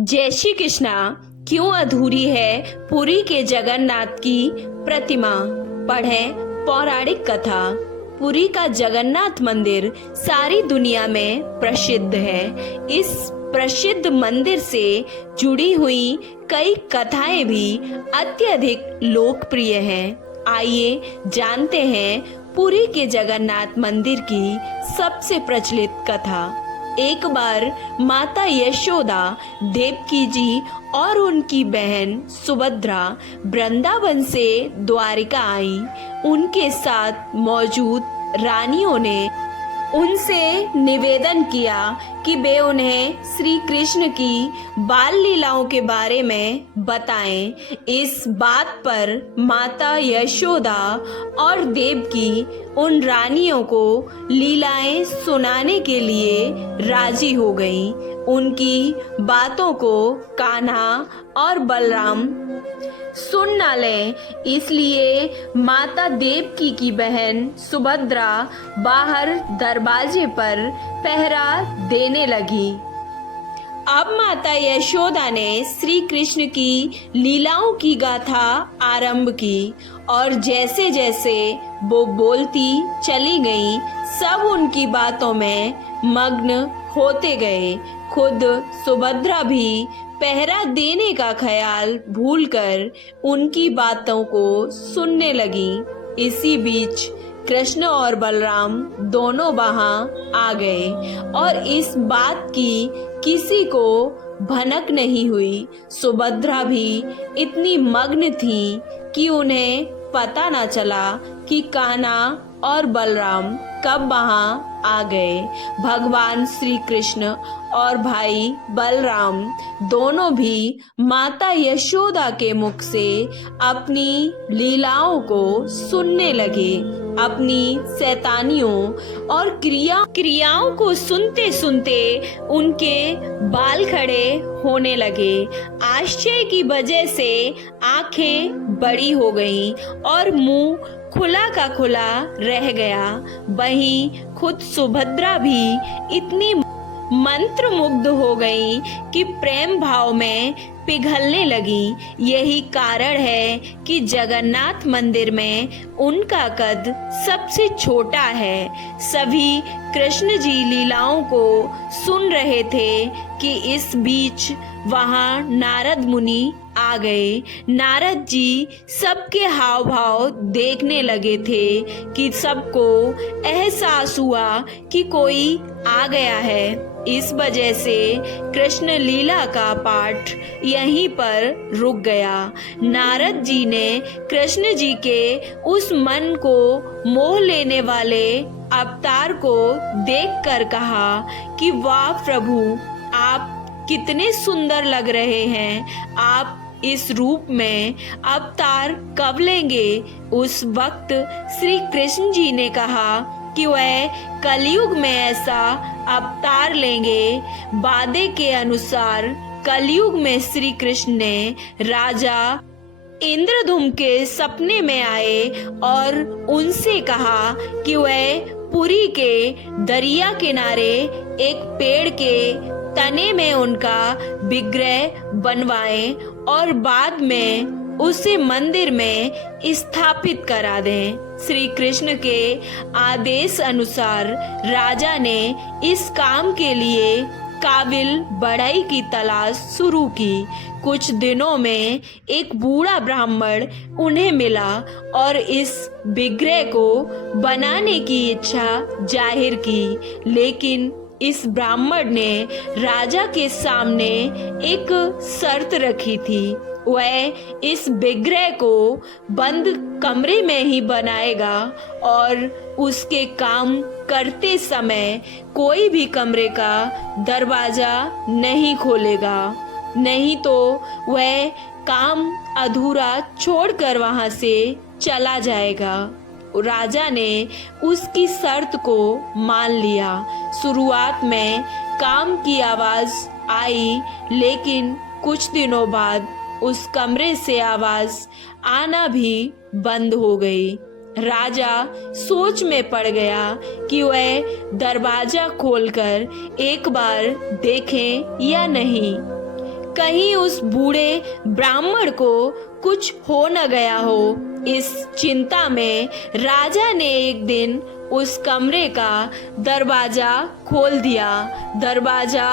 जय श्री कृष्णा। क्यों अधूरी है पुरी के जगन्नाथ की प्रतिमा? पढ़ें पौराणिक कथा। पुरी का जगन्नाथ मंदिर सारी दुनिया में प्रसिद्ध है। इस प्रसिद्ध मंदिर से जुड़ी हुई कई कथाएं भी अत्यधिक लोकप्रिय हैं। आइए जानते हैं पुरी के जगन्नाथ मंदिर की सबसे प्रचलित कथा। एक बार माता यशोदा, देवकी जी और उनकी बहन सुभद्रा वृंदावन से द्वारिका आई। उनके साथ मौजूद रानियों ने उनसे निवेदन किया कि वे उन्हें श्री कृष्ण की बाल लीलाओं के बारे में बताएं। इस बात पर माता यशोदा और देवकी उन रानियों को लीलाएं सुनाने के लिए राजी हो गईं। उनकी बातों को कान्हा और बलराम सुन ना लें, इसलिए माता देवकी की बहन सुभद्रा बाहर दरवाजे पर पहरा देने लगी। अब माता यशोदा ने श्री कृष्ण की लीलाओं की गाथा आरंभ की और जैसे जैसे वो बोलती चली गई, सब उनकी बातों में मग्न होते गए। खुद सुभद्रा भी पहरा देने का ख्याल भूलकर उनकी बातों को सुनने लगी। इसी बीच कृष्ण और बलराम दोनों वहां आ गए और इस बात की किसी को भनक नहीं हुई। सुभद्रा भी इतनी मग्न थी कि उन्हें पता न चला कि कान्हा और बलराम कब वहां आ गए। भगवान श्री कृष्ण और भाई बलराम दोनों भी माता यशोदा के मुख से अपनी लीलाओं को सुनने लगे। अपनी शैतानियों और क्रियाओं को सुनते सुनते उनके बाल खड़े होने लगे। आश्चर्य की वजह से आंखें बड़ी हो गईं और मुंह खुला का खुला रह गया। वहीं खुद सुभद्रा भी इतनी मंत्रमुग्ध हो गई कि प्रेम भाव में पिघलने लगी। यही कारण है कि जगन्नाथ मंदिर में उनका कद सबसे छोटा है। सभी कृष्ण जी लीलाओं को सुन रहे थे कि इस बीच वहां नारद मुनि आ गए। नारद जी सबके हाव भाव देखने लगे थे कि सबको एहसास हुआ कि कोई आ गया है। इस वजह से कृष्ण लीला का पाठ यहीं पर रुक गया। नारद जी ने कृष्ण जी के उस मन को मोह लेने वाले अवतार को देखकर कहा कि वाह प्रभु, आप कितने सुंदर लग रहे हैं। आप इस रूप में अवतार कब लेंगे? उस वक्त श्री कृष्ण जी ने कहा कि वह कलयुग में ऐसा अवतार लेंगे। वादे के अनुसार कलयुग में श्री कृष्ण ने राजा इंद्रदुम्न के सपने में आए और उनसे कहा कि वह पुरी के दरिया किनारे एक पेड़ के तने में उनका विग्रह बनवाएं और बाद में उसे मंदिर में स्थापित करा दें। श्री कृष्ण के आदेश अनुसार राजा ने इस काम के लिए काबिल बढ़ई की तलाश शुरू की। कुछ दिनों में एक बूढ़ा ब्राह्मण उन्हें मिला और इस विग्रह को बनाने की इच्छा जाहिर की। लेकिन इस ब्राह्मण ने राजा के सामने एक शर्त रखी थी। वह इस विग्रह को बंद कमरे में ही बनाएगा और उसके काम करते समय कोई भी कमरे का दरवाजा नहीं खोलेगा, नहीं तो वह काम अधूरा छोड़कर वहां से चला जाएगा। राजा ने उसकी शर्त को मान लिया। शुरुआत में काम की आवाज आई, लेकिन कुछ दिनों बाद उस कमरे से आवाज आना भी बंद हो गई। राजा सोच में पड़ गया कि वह दरवाजा खोलकर एक बार देखें या नहीं। कहीं उस बूढ़े ब्राह्मण को कुछ हो न गया हो। इस चिंता में राजा ने एक दिन उस कमरे का दरवाजा खोल दिया। दरवाजा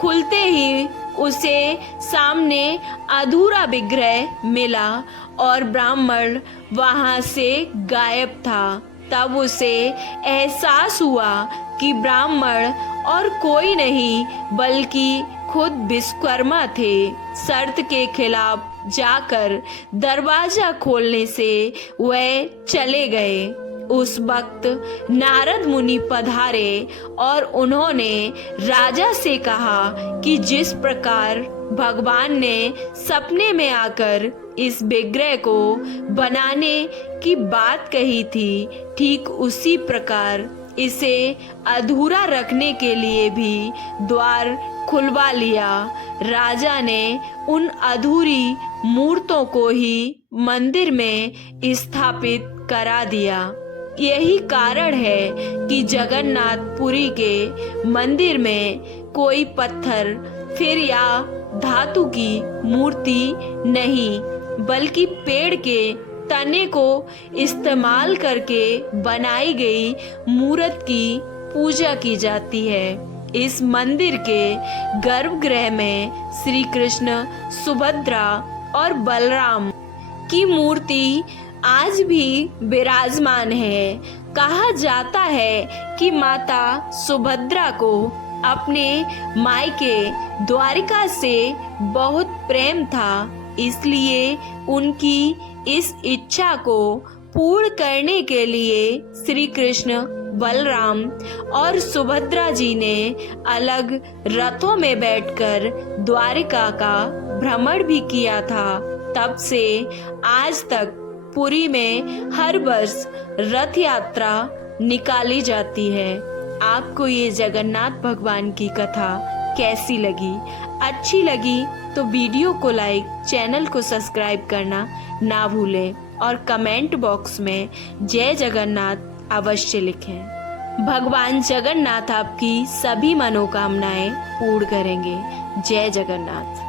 खुलते ही उसे सामने अधूरा विग्रह मिला और ब्राह्मण वहां से गायब था। तब उसे एहसास हुआ कि ब्राह्मण और कोई नहीं बल्कि खुद विश्वकर्मा थे। शर्त के खिलाफ जाकर दरवाजा खोलने से वह चले गए। उस वक्त नारद मुनि पधारे और उन्होंने राजा से कहा कि जिस प्रकार भगवान ने सपने में आकर इस विग्रह को बनाने की बात कही थी, ठीक उसी प्रकार इसे अधूरा रखने के लिए भी द्वार खुलवा लिया। राजा ने उन अधूरी मूर्तों को ही मंदिर में स्थापित करा दिया। यही कारण है कि जगन्नाथपुरी के मंदिर में कोई पत्थर फिर या धातु की मूर्ति नहीं, बल्कि पेड़ के तने को इस्तेमाल करके बनाई गई मूर्त की पूजा की जाती है। इस मंदिर के गर्भगृह में श्री कृष्ण, सुभद्रा और बलराम की मूर्ति आज भी विराजमान है। कहा जाता है कि माता सुभद्रा को अपने मायके द्वारिका से बहुत प्रेम था, इसलिए उनकी इस इच्छा को पूर्ण करने के लिए श्री कृष्ण, बलराम और सुभद्रा जी ने अलग रथों में बैठकर द्वारिका का भ्रमण भी किया था। तब से आज तक पुरी में हर वर्ष रथ यात्रा निकाली जाती है। आपको ये जगन्नाथ भगवान की कथा कैसी लगी? अच्छी लगी तो वीडियो को लाइक, चैनल को सब्सक्राइब करना ना भूलें और कमेंट बॉक्स में जय जगन्नाथ अवश्य लिखें। भगवान जगन्नाथ आपकी सभी मनोकामनाएं पूर्ण करेंगे। जय जगन्नाथ।